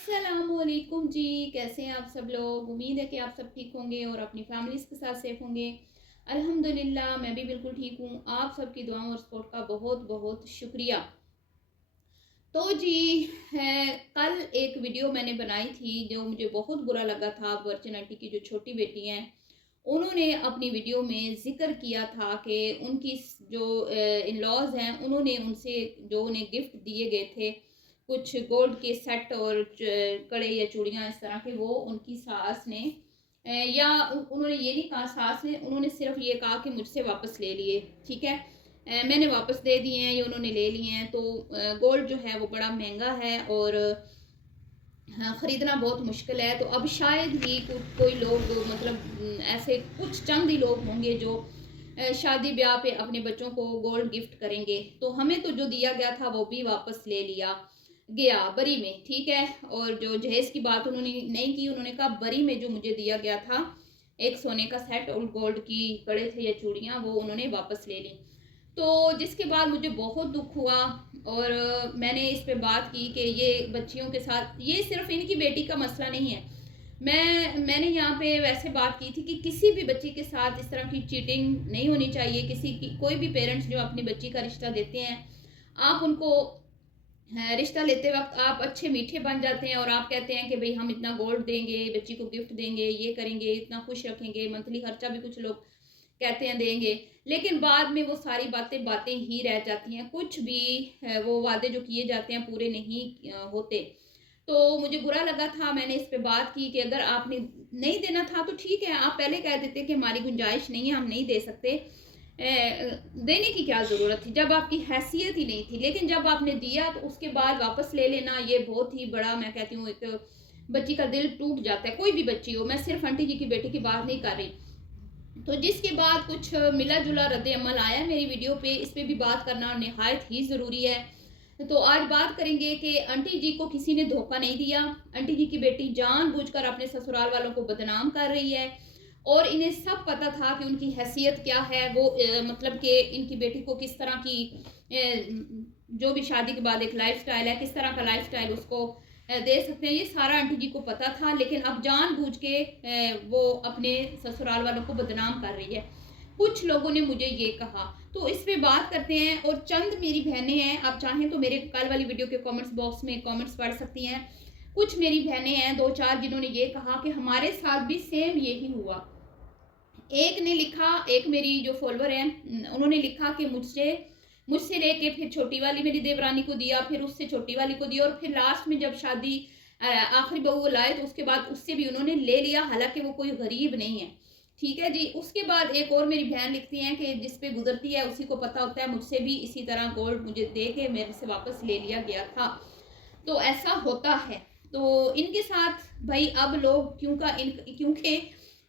अस्सलामुअलैकुम जी। कैसे हैं आप सब लोग? उम्मीद है कि आप सब ठीक होंगे और अपनी फैमिलीज़ के साथ सेफ होंगे। अल्हम्दुलिल्लाह मैं भी बिल्कुल ठीक हूँ। आप सबकी दुआओं और सपोर्ट का बहुत बहुत शुक्रिया। तो जी कल एक वीडियो मैंने बनाई थी जो मुझे बहुत बुरा लगा था। वर्चन आंटी की जो छोटी बेटी हैं, उन्होंने अपनी वीडियो में ज़िक्र किया था कि उनकी जो इन लॉज़ हैं, उन्होंने उनसे जो उन्हें गिफ्ट दिए गए थे कुछ गोल्ड के सेट और कड़े या चूड़ियाँ इस तरह के, वो उनकी सास ने या उन्होंने ये नहीं कहा सास ने, उन्होंने सिर्फ ये कहा कि मुझसे वापस ले लिए। ठीक है, मैंने वापस दे दिए हैं, ये उन्होंने ले लिए हैं। तो गोल्ड जो है वो बड़ा महंगा है और हाँ, ख़रीदना बहुत मुश्किल है। तो अब शायद ही कोई लोग मतलब ऐसे कुछ चंद ही लोग होंगे जो शादी ब्याह पे अपने बच्चों को गोल्ड गिफ्ट करेंगे। तो हमें तो जो दिया गया था वो भी वापस ले लिया गया बरी में। ठीक है, और जो जहेज की बात उन्होंने नहीं की, उन्होंने कहा बरी में जो मुझे दिया गया था एक सोने का सेट और गोल्ड की कड़े थे या चूड़ियाँ, वो उन्होंने वापस ले ली। तो जिसके बाद मुझे बहुत दुख हुआ और मैंने इस पे बात की कि ये बच्चियों के साथ, ये सिर्फ इनकी बेटी का मसला नहीं है। मैंने यहाँ पे वैसे बात की थी कि किसी भी बच्ची के साथ इस तरह की चीटिंग नहीं होनी चाहिए। किसी की कोई भी पेरेंट्स जो अपनी बच्ची का रिश्ता देते हैं, आप उनको रिश्ता लेते वक्त आप अच्छे मीठे बन जाते हैं और आप कहते हैं कि भाई हम इतना गोल्ड देंगे, बच्ची को गिफ्ट देंगे, ये करेंगे, इतना खुश रखेंगे, मंथली खर्चा भी कुछ लोग कहते हैं देंगे। लेकिन बाद में वो सारी बातें बातें ही रह जाती हैं। कुछ भी वो वादे जो किए जाते हैं पूरे नहीं होते। तो मुझे बुरा लगा था, मैंने इस पे बात की कि अगर आपने नहीं देना था तो ठीक है, आप पहले कह देते कि हमारी गुंजाइश नहीं है, हम नहीं दे सकते। देने की क्या ज़रूरत थी जब आपकी हैसियत ही नहीं थी। लेकिन जब आपने दिया तो उसके बाद वापस ले लेना, ये बहुत ही बड़ा, मैं कहती हूँ, एक बच्ची का दिल टूट जाता है। कोई भी बच्ची हो, मैं सिर्फ आंटी जी की बेटी की बात नहीं कर रही। तो जिसके बाद कुछ मिला-जुला रद्द-ए-अमल आया मेरी वीडियो पे, इस पे भी बात करना निहायत ही ज़रूरी है। तो आज बात करेंगे कि आंटी जी को किसी ने धोखा नहीं दिया। आंटी जी की बेटी जानबूझकर अपने ससुराल वालों को बदनाम कर रही है और इन्हें सब पता था कि उनकी हैसियत क्या है। वो मतलब कि इनकी बेटी को किस तरह की जो भी शादी के बाद एक लाइफ़स्टाइल है, किस तरह का लाइफ़स्टाइल उसको दे सकते हैं, ये सारा आंटी जी को पता था। लेकिन अब जानबूझ के वो अपने ससुराल वालों को बदनाम कर रही है। कुछ लोगों ने मुझे ये कहा, तो इस पे बात करते हैं। और चंद मेरी बहनें हैं, आप चाहें तो मेरे कल वाली वीडियो के कमेंट्स बॉक्स में कमेंट्स पढ़ सकती हैं। कुछ मेरी बहनें हैं 2-4, जिन्होंने ये कहा कि हमारे साथ भी सेम यही हुआ। एक ने लिखा, एक मेरी जो फॉलोवर है, उन्होंने लिखा कि मुझसे मुझसे लेके फिर छोटी वाली मेरी देवरानी को दिया, फिर उससे छोटी वाली को दिया और फिर लास्ट में जब शादी आखिरी बहू वो लाए तो उसके बाद उससे भी उन्होंने ले लिया, हालांकि वो कोई गरीब नहीं है। ठीक है जी। उसके बाद एक और मेरी बहन लिखती हैं कि जिस पे गुजरती है उसी को पता होता है, मुझसे भी इसी तरह गोल्ड मुझे दे के मेरे से वापस ले लिया गया था। तो ऐसा होता है। तो इनके साथ भाई अब लोग क्योंकि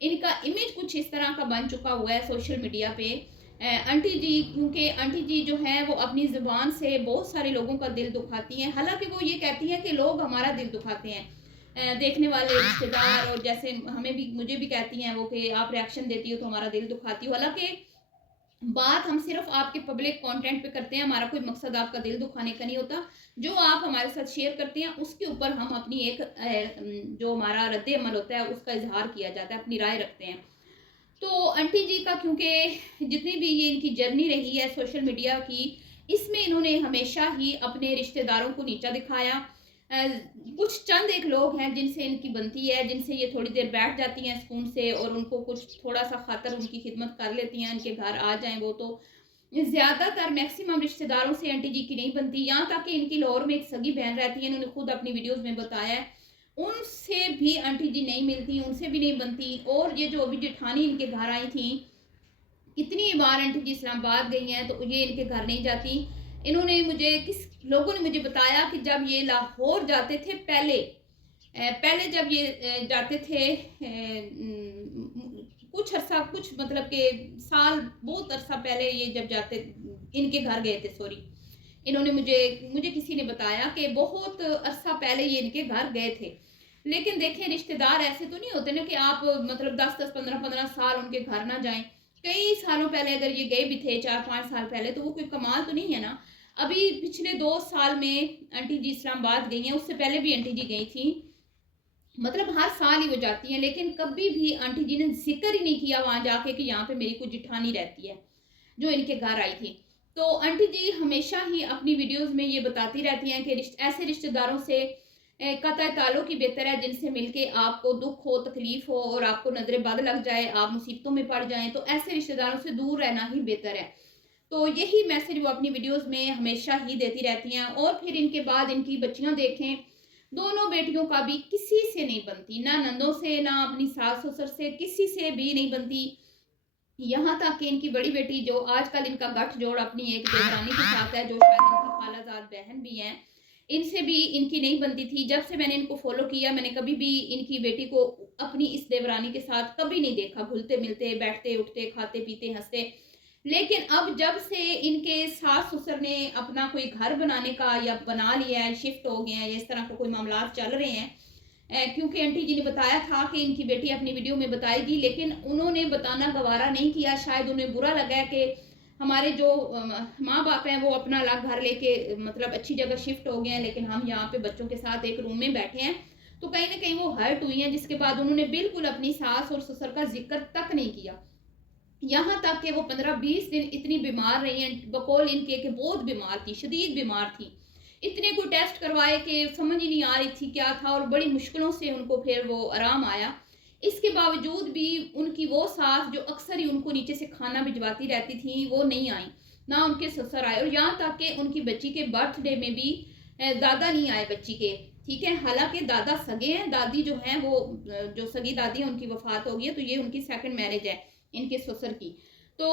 इनका इमेज कुछ इस तरह का बन चुका हुआ है सोशल मीडिया पे। आंटी जी, क्योंकि आंटी जी जो है वो अपनी ज़ुबान से बहुत सारे लोगों का दिल दुखाती हैं। हालाँकि वो ये कहती हैं कि लोग हमारा दिल दुखाते हैं। देखने वाले रिश्तेदार, और जैसे हमें भी, मुझे भी कहती हैं वो कि आप रिएक्शन देती हो तो हमारा दिल दुखाती हो। हालाँकि बात हम सिर्फ आपके पब्लिक कंटेंट पे करते हैं, हमारा कोई मकसद आपका दिल दुखाने का नहीं होता। जो आप हमारे साथ शेयर करते हैं उसके ऊपर हम अपनी एक जो हमारा रद्द अमल होता है उसका इजहार किया जाता है, अपनी राय रखते हैं। तो आंटी जी का, क्योंकि जितनी भी ये इनकी जर्नी रही है सोशल मीडिया की, इसमें इन्होंने हमेशा ही अपने रिश्तेदारों को नीचा दिखाया। कुछ चंद एक लोग हैं जिनसे इनकी बनती है, जिनसे ये थोड़ी देर बैठ जाती हैं सुकून से और उनको कुछ थोड़ा सा खातर उनकी खिदमत कर लेती हैं, इनके घर आ जाएं वो। तो ज़्यादातर मैक्सिमम रिश्तेदारों से आंटी जी की नहीं बनती। यहाँ तक कि इनकी लाहौर में एक सगी बहन रहती है, इन्होंने खुद अपनी वीडियोज़ में बताया है, उनसे भी आंटी जी नहीं मिलती, उनसे भी नहीं बनती। और ये जो अभी जेठानी इनके घर आई थी, कितनी बार आंटी जी इस्लामाबाद गई हैं तो ये इनके घर नहीं जाती। इन्होंने मुझे, किस लोगों ने मुझे बताया कि जब ये लाहौर जाते थे पहले, पहले जब ये जाते थे कुछ अरसा, कुछ मतलब के साल, बहुत अरसा पहले ये जब जाते, इनके घर गए थे, सॉरी, इन्होंने मुझे मुझे किसी ने बताया कि बहुत अरसा पहले ये इनके घर गए थे। लेकिन देखें, रिश्तेदार ऐसे तो नहीं होते ना कि आप मतलब 10-10, 15-15 साल उनके घर ना जाएं। कई सालों पहले अगर ये गए भी थे, 4-5 साल पहले, तो वो कोई कमाल तो नहीं है ना। अभी पिछले 2 साल में आंटी जी इस्लामाबाद गई हैं, उससे पहले भी आंटी जी गई थी। मतलब हर साल ही वो जाती हैं, लेकिन कभी भी आंटी जी ने ज़िक्र ही नहीं किया वहाँ जाके कि यहाँ पे मेरी कोई जिठानी रहती है, जो इनके घर आई थी। तो आंटी जी हमेशा ही अपनी वीडियोज़ में ये बताती रहती हैं कि ऐसे रिश्तेदारों से कतई ताल्लुक ही बेहतर है जिनसे मिलके आपको दुःख हो, तकलीफ़ हो और आपको नज़रे बद लग जाए, आप मुसीबतों में पड़ जाएँ, तो ऐसे रिश्तेदारों से दूर रहना ही बेहतर है। तो यही मैसेज वो अपनी वीडियोज़ में हमेशा ही देती रहती हैं। और फिर इनके बाद इनकी बच्चियाँ देखें, दोनों बेटियों का भी किसी से नहीं बनती, ना नंदों से, ना अपनी सास-ससुर से, किसी से भी नहीं बनती। यहाँ तक कि इनकी बड़ी बेटी जो आजकल इनका गठजोड़ अपनी एक देवरानी के साथ है, जो शायद इनकी खालाजाद बहन भी हैं, इनसे भी इनकी नहीं बनती थी। जब से मैंने इनको फ़ॉलो किया, मैंने कभी भी इनकी बेटी को अपनी इस देवरानी के साथ कभी नहीं देखा, घुलते-मिलते, बैठते-उठते, खाते-पीते, हँसते। लेकिन अब जब से इनके सास-ससुर ने अपना कोई घर बनाने का या बना लिया है, शिफ्ट हो गए हैं या इस तरह के कोई मामलात चल रहे हैं, क्योंकि आंटी जी ने बताया था कि इनकी बेटी अपनी वीडियो में बताएगी, लेकिन उन्होंने बताना गवारा नहीं किया। शायद उन्हें बुरा लगा है कि हमारे जो माँ-बाप हैं वो अपना अलग घर लेके मतलब अच्छी जगह शिफ्ट हो गए हैं, लेकिन हम यहाँ पे बच्चों के साथ एक रूम में बैठे हैं। तो कहीं न कहीं वो हर्ट हुई हैं, जिसके बाद उन्होंने बिल्कुल अपनी सास और ससुर का ज़िक्र तक नहीं किया। यहाँ तक कि वो 15-20 दिन इतनी बीमार रही हैं, बकौल इनके कि बहुत बीमार थी, शदीद बीमार थी। इतने कोई टेस्ट करवाए कि समझ ही नहीं आ रही थी क्या था, और बड़ी मुश्किलों से उनको फिर वो आराम आया। इसके बावजूद भी उनकी वो सास जो अक्सर ही उनको नीचे से खाना भिजवाती रहती थी, वो नहीं आई, ना उनके ससुर आए, और यहाँ तक कि उनकी बच्ची के बर्थडे में भी दादा नहीं आए बच्ची के, ठीक है? हालाँकि दादा सगे हैं, दादी जो हैं वो जो सगी दादी हैं उनकी वफ़ात हो गई है, तो ये उनकी सेकंड मैरिज है इनके ससुर की। तो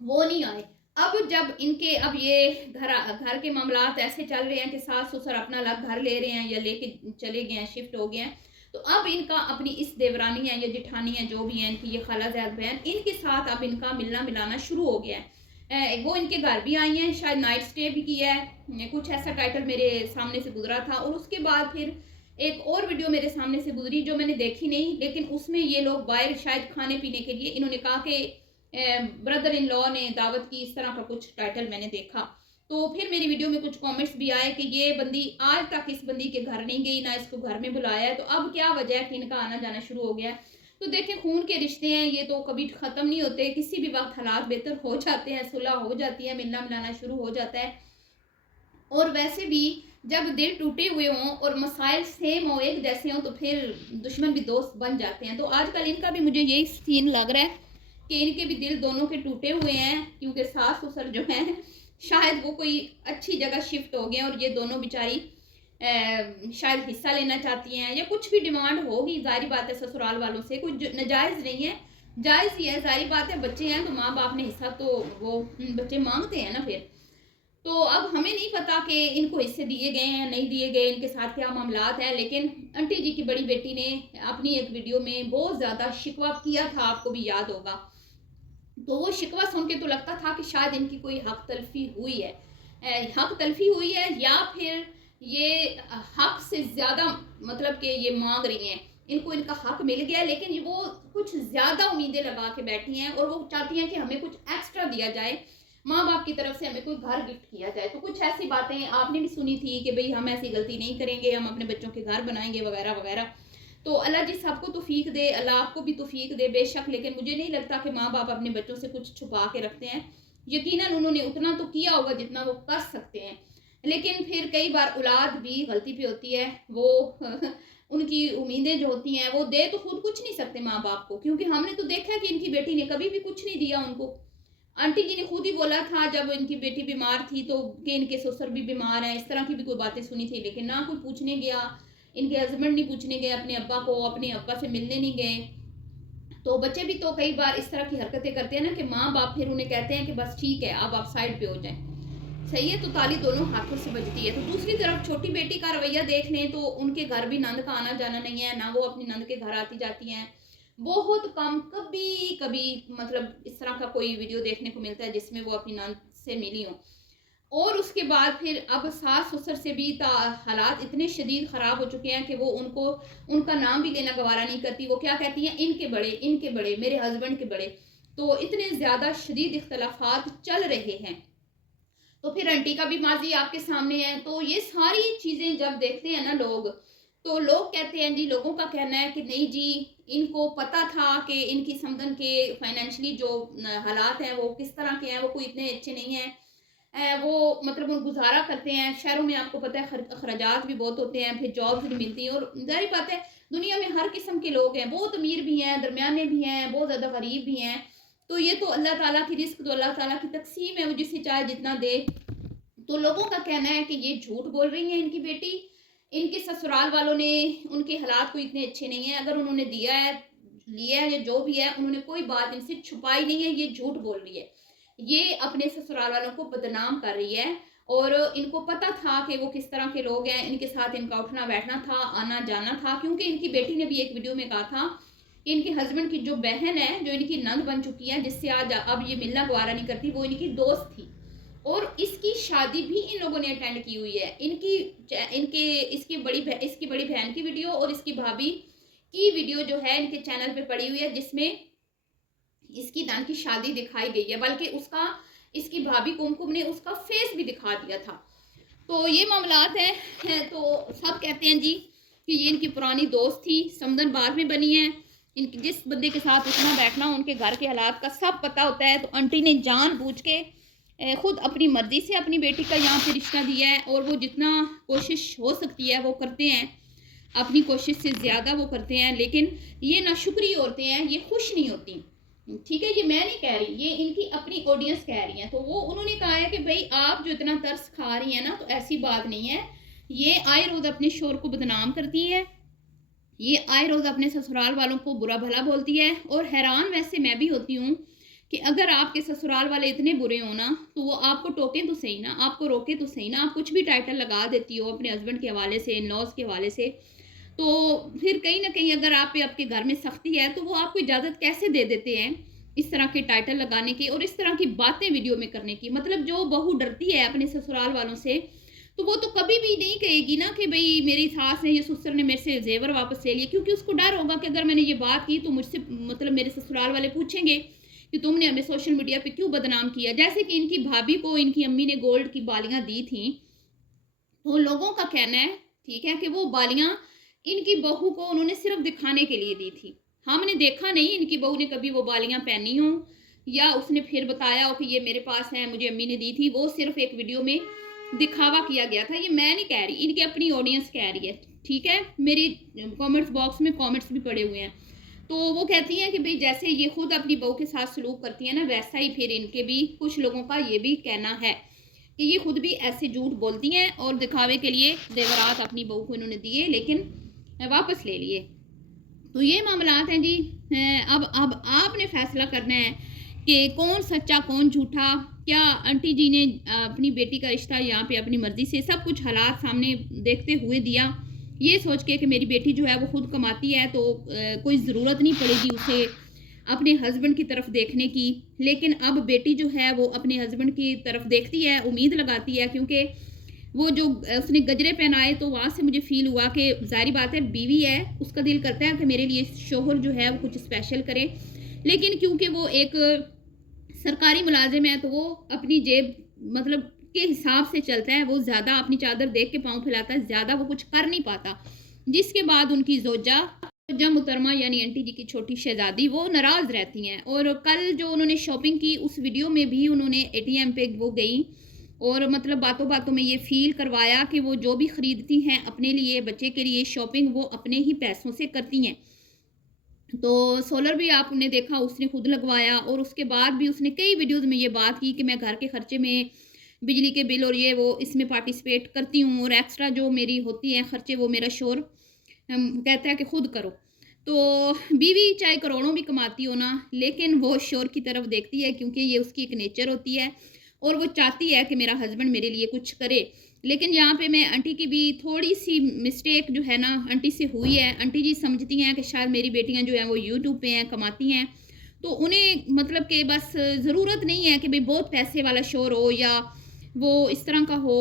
वो नहीं आए। अब जब इनके अब ये घर के मामलात ऐसे चल रहे हैं कि सास-ससुर अपना अलग घर ले रहे हैं या लेके चले गए हैं, शिफ्ट हो गए हैं। तो अब इनका अपनी इस देवरानी है या जेठानी है, जो भी है इनकी ये खालाजाद बहन, इनके साथ अब इनका मिलना-मिलाना शुरू हो गया है। वो इनके घर भी आई हैं, शायद नाइट स्टे भी किया है। कुछ ऐसा टाइटल मेरे सामने से गुज़रा था, और उसके बाद फिर एक और वीडियो मेरे सामने से गुज़री जो मैंने देखी नहीं, लेकिन उसमें ये लोग बाहर शायद खाने-पीने के लिए, इन्होंने कहा कि ब्रदर इन लॉ ने दावत की, इस तरह का कुछ टाइटल मैंने देखा। तो फिर मेरी वीडियो में कुछ कमेंट्स भी आए कि ये बंदी आज तक इस बंदी के घर नहीं गई, ना इसको घर में बुलाया है, तो अब क्या वजह है कि इनका आना-जाना शुरू हो गया है। तो देखें, खून के रिश्ते हैं, ये तो कभी ख़त्म नहीं होते, किसी भी वक़्त हालात बेहतर हो जाते हैं, सुलह हो जाती है, मिलना-मिलाना शुरू हो जाता है। और वैसे भी जब दिल टूटे हुए हों और मसाइल सेम हो, एक जैसे हों, तो फिर दुश्मन भी दोस्त बन जाते हैं। तो आजकल इनका भी मुझे यही सीन लग रहा है कि इनके भी दिल दोनों के टूटे हुए हैं, क्योंकि सास-ससुर जो हैं शायद वो कोई अच्छी जगह शिफ्ट हो गए हैं, और ये दोनों बेचारी शायद हिस्सा लेना चाहती हैं या कुछ भी डिमांड होगी, ज़ाहिर बात है ससुराल वालों से, कुछ नाजायज़ नहीं है, जायज़ ही है, ज़ाहिर बात है, बच्चे हैं तो माँ-बाप ने हिस्सा तो वो बच्चे माँगते हैं ना फिर। तो अब हमें नहीं पता कि इनको हिस्से दिए गए हैं, नहीं दिए गए, इनके साथ क्या मामलात हैं, लेकिन आंटी जी की बड़ी बेटी ने अपनी एक वीडियो में बहुत ज़्यादा शिकवा किया था, आपको भी याद होगा। तो वो शिकवा सुन के तो लगता था कि शायद इनकी कोई हक तलफ़ी हुई है। हक तलफ़ी हुई है, या फिर ये हक से ज़्यादा, मतलब कि ये माँग रही हैं। इनको इनका हक मिल गया है, लेकिन ये वो कुछ ज़्यादा उम्मीदें लगा के बैठी हैं, और वो चाहती हैं कि हमें कुछ एक्स्ट्रा दिया जाए। माँ-बाप की तरफ से हमें कोई घर गिफ्ट किया जाए। तो कुछ ऐसी बातें आपने भी सुनी थी कि भई हम ऐसी गलती नहीं करेंगे, हम अपने बच्चों के घर बनाएँगे वगैरह-वगैरह। तो अल्लाह जी सबको तौफ़ीक दे, अल्लाह आपको भी तौफ़ीक दे बेशक, लेकिन मुझे नहीं लगता कि माँ-बाप अपने बच्चों से कुछ छुपा के रखते हैं। यकीनन उन्होंने उतना तो किया होगा जितना वो कर सकते हैं। लेकिन फिर कई बार औलाद भी गलती पे होती है, वो उनकी उम्मीदें जो होती हैं, वो दे तो खुद कुछ नहीं सकते माँ-बाप को, क्योंकि हमने तो देखा है कि इनकी बेटी ने कभी भी कुछ नहीं दिया उनको। आंटी जी ने खुद ही बोला था जब इनकी बेटी बीमार थी, तो कि इनके ससुर भी बीमार हैं, इस तरह की भी कोई बातें सुनी थी, लेकिन ना कोई पूछने गया, इनके हस्बैंड नहीं पूछने गए अपने अब्बा को, अपने अब्बा से मिलने नहीं गए। तो बच्चे भी तो कई बार इस तरह की हरकतें करते हैं ना कि माँ-बाप फिर उन्हें कहते हैं कि बस ठीक है, अब आप साइड पे हो जाएँ। सही है, तो ताली दोनों हाथों से बजती है। तो दूसरी तरफ छोटी बेटी का रवैया देख लें तो उनके घर भी नंद का आना-जाना नहीं है, ना वो अपनी नंद के घर आती-जाती हैं। बहुत कम, कभी-कभी मतलब इस तरह का कोई वीडियो देखने को मिलता है जिसमें वो अपनी नंद से मिली हों। और उसके बाद फिर अब सास-ससुर से भी हालात इतने शदीद ख़राब हो चुके हैं कि वो उनका नाम भी लेना गवारा नहीं करती। वो क्या कहती हैं, इनके बड़े, मेरे हस्बैंड के बड़े। तो इतने ज़्यादा शदीद इख्तिलाफ़ात चल रहे हैं। तो फिर आंटी का भी माजी आपके सामने है। तो ये सारी चीज़ें जब देखते हैं ना लोग, तो लोग कहते हैं जी, लोगों का कहना है कि नहीं जी, इनको पता था कि इनकी समदन के फाइनेंशियली जो हालात हैं वो किस तरह के हैं, वो कोई इतने अच्छे नहीं हैं। वो मतलब वो गुज़ारा करते हैं, शहरों में आपको पता है अखराजात भी बहुत होते हैं, फिर जॉब्स नहीं मिलती और ज़ाहिर बात है दुनिया में हर किस्म के लोग हैं, बहुत अमीर भी हैं, दरमियाने भी हैं, बहुत ज़्यादा गरीब भी हैं। तो ये तो अल्लाह ताला की रिज़्क, तो अल्लाह ताला की तक़सीम है, वो जिसे चाहे जितना दे। तो लोगों का कहना है कि ये झूठ बोल रही है इनकी बेटी, इनके ससुराल वालों ने, उनके हालात कोई इतने अच्छे नहीं है, अगर उन्होंने दिया है, लिया है या जो भी है, उन्होंने कोई बात इनसे छुपाई नहीं है, ये झूठ बोल रही है। ये अपने ससुराल वालों को बदनाम कर रही है और इनको पता था कि वो किस तरह के लोग हैं, इनके साथ इनका उठना बैठना था, आना जाना था, क्योंकि इनकी बेटी ने भी एक वीडियो में कहा था कि इनके हस्बैंड की जो बहन है, जो इनकी नंद बन चुकी है, जिससे आज अब ये मिलना गवारा नहीं करती, वो इनकी दोस्त थी और इसकी शादी भी इन लोगों ने अटेंड की हुई है। इनकी इनके इसकी बड़ी बहन की वीडियो और इसकी भाभी की वीडियो जो है इनके चैनल पे पड़ी हुई है, जिसमें इसकी नंद की शादी दिखाई गई है, बल्कि उसका, इसकी भाभी कुमकुम ने उसका फेस भी दिखा दिया था। तो ये मामलात हैं। तो सब कहते हैं जी कि ये इनकी पुरानी दोस्त थी, समदन बाद में बनी है। इनकी जिस बंदे के साथ उठना बैठना, उनके घर के हालात का सब पता होता है। तो आंटी ने जानबूझ के खुद अपनी मर्जी से अपनी बेटी का यहाँ पे रिश्ता दिया है और वो जितना कोशिश हो सकती है वो करते हैं, अपनी कोशिश से ज़्यादा वो करते हैं। लेकिन ये नाशुक्री औरतें हैं, ये खुश नहीं होती। ठीक है, ये मैं नहीं कह रही, ये इनकी अपनी ऑडियंस कह रही है। तो वो उन्होंने कहा है कि भाई आप जो इतना तरस खा रही हैं ना, तो ऐसी बात नहीं है। ये आए रोज़ अपने शोर को बदनाम करती है, ये आए रोज़ अपने ससुराल वालों को बुरा भला बोलती है। और हैरान वैसे मैं भी होती हूँ कि अगर आपके ससुराल वाले इतने बुरे हो ना, तो वो आपको टोकें तो सही ना, आपको रोके तो सही ना। आप कुछ भी टाइटल लगा देती हो अपने हस्बैंड के हवाले से, इन लॉज के हवाले से, तो फिर कहीं ना कहीं अगर आप पे आपके घर में सख्ती है, तो वो आपको इजाज़त कैसे दे देते हैं इस तरह के टाइटल लगाने की और इस तरह की बातें वीडियो में करने की। मतलब जो बहू डरती है अपने ससुराल वालों से, तो वो तो कभी भी नहीं कहेगी ना कि भाई मेरी सास ने, ये ससुर ने मेरे से जेवर वापस ले लिए, क्योंकि उसको डर होगा कि अगर मैंने ये बात की तो मुझसे मतलब मेरे ससुराल वाले पूछेंगे कि तुमने हमें सोशल मीडिया पे क्यों बदनाम किया। जैसे कि इनकी भाभी को इनकी अम्मी ने गोल्ड की बालियां दी थी, तो लोगों का कहना है, ठीक है, कि वो बालियां इनकी बहू को उन्होंने सिर्फ दिखाने के लिए दी थी। हमने देखा नहीं इनकी बहू ने कभी वो बालियां पहनी हो या उसने फिर बताया हो कि ये मेरे पास है, मुझे अम्मी ने दी थी। वो सिर्फ एक वीडियो में दिखावा किया गया था। ये मैं नहीं कह रही, इनकी अपनी ऑडियंस कह रही है। ठीक है, मेरी कमेंट्स बॉक्स में कमेंट्स भी पड़े हुए हैं। तो वो कहती हैं कि भाई जैसे ये खुद अपनी बहू के साथ सलूक करती है ना, वैसा ही फिर इनके भी कुछ लोगों का ये भी कहना है कि ये खुद भी ऐसे झूठ बोलती हैं और दिखावे के लिए जेवरात अपनी बहू को इन्होंने दिए, लेकिन वापस ले लिए। तो ये मामलात हैं जी। अब आपने फैसला करना है कि कौन सच्चा कौन झूठा। क्या आंटी जी ने अपनी बेटी का रिश्ता यहाँ पे अपनी मर्जी से सब कुछ हालात सामने देखते हुए दिया, ये सोच के कि मेरी बेटी जो है वो खुद कमाती है, तो कोई ज़रूरत नहीं पड़ेगी उसे अपने हस्बैंड की तरफ देखने की। लेकिन अब बेटी जो है वो अपने हस्बैंड की तरफ देखती है, उम्मीद लगाती है, क्योंकि वो जो उसने गजरे पहनाए तो वहाँ से मुझे फ़ील हुआ कि ज़ाहिर बात है बीवी है, उसका दिल करता है कि मेरे लिए शोहर जो है वो कुछ स्पेशल करे। लेकिन क्योंकि वो एक सरकारी मुलाजिम है, तो वो अपनी जेब मतलब के हिसाब से चलता है, वो ज़्यादा अपनी चादर देख के पाँव फैलाता है, ज़्यादा वो कुछ कर नहीं पाता। जिसके बाद उनकी ज़ोजा मुहतरमा यानी आंटी जी की छोटी शहज़ादी वो नाराज़ रहती हैं। और कल जो उन्होंने शॉपिंग की उस वीडियो में भी उन्होंने एटीएम पे वो गई और मतलब बातों बातों में ये फ़ील करवाया कि वो जो भी ख़रीदती हैं अपने लिए, बच्चे के लिए शॉपिंग, वो अपने ही पैसों से करती हैं। तो सोलर भी आपने देखा उसने खुद लगवाया और उसके बाद भी उसने कई वीडियोज़ में ये बात की कि मैं घर के खर्चे में बिजली के बिल और ये वो इसमें पार्टिसिपेट करती हूँ और एक्स्ट्रा जो मेरी होती हैं खर्चे वो मेरा शोर कहता है कि खुद करो। तो बीवी चाहे करोड़ों भी कमाती हो ना, लेकिन वो शोर की तरफ देखती है, क्योंकि ये उसकी एक नेचर होती है और वो चाहती है कि मेरा हस्बैंड मेरे लिए कुछ करे। लेकिन यहाँ पे मैं आंटी की भी थोड़ी सी मिस्टेक जो है ना आंटी से हुई है। आंटी जी समझती हैं कि शायद मेरी बेटियाँ जो हैं वो यूट्यूब पे हैं, कमाती हैं, तो उन्हें मतलब कि बस ज़रूरत नहीं है कि भाई बहुत पैसे वाला शोर हो या वो इस तरह का हो,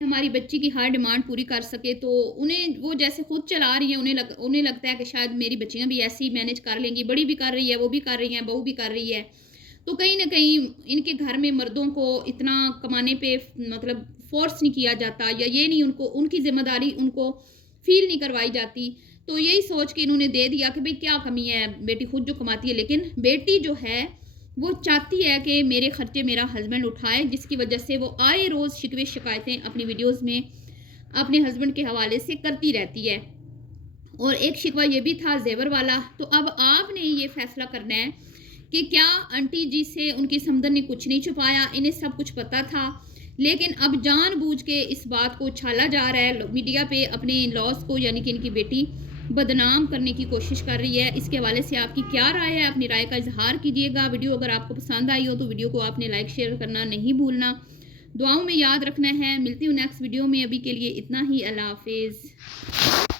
हमारी बच्ची की हर डिमांड पूरी कर सके। तो उन्हें वो जैसे खुद चला रही हैं, उन्हें लगता है कि शायद मेरी बच्चियाँ भी ऐसे ही मैनेज कर लेंगी, बड़ी भी कर रही है, वो भी कर रही हैं, बहू भी कर रही है। तो कहीं ना कहीं इनके घर में मर्दों को इतना कमाने पे मतलब फोर्स नहीं किया जाता, या ये नहीं उनको उनकी ज़िम्मेदारी उनको फील नहीं करवाई जाती। तो यही सोच के इन्होंने दे दिया कि भाई क्या कमी है, बेटी खुद जो कमाती है। लेकिन बेटी जो है वो चाहती है कि मेरे खर्चे मेरा हस्बैंड उठाए, जिसकी वजह से वो आए रोज़ शिकवे शिकायतें अपनी वीडियोस में अपने हस्बैंड के हवाले से करती रहती है। और एक शिकवा ये भी था जेवर वाला। तो अब आपने ये फैसला करना है कि क्या आंटी जी से उनकी समधन ने कुछ नहीं छुपाया, इन्हें सब कुछ पता था, लेकिन अब जानबूझ के इस बात को उछाला जा रहा है मीडिया पे, अपने लॉस को यानी कि इनकी बेटी बदनाम करने की कोशिश कर रही है। इसके हवाले से आपकी क्या राय है? अपनी राय का इजहार कीजिएगा। वीडियो अगर आपको पसंद आई हो तो वीडियो को आपने लाइक शेयर करना नहीं भूलना, दुआओं में याद रखना है। मिलती हूँ नेक्स्ट वीडियो में, अभी के लिए इतना ही। अल्लाह हाफिज़।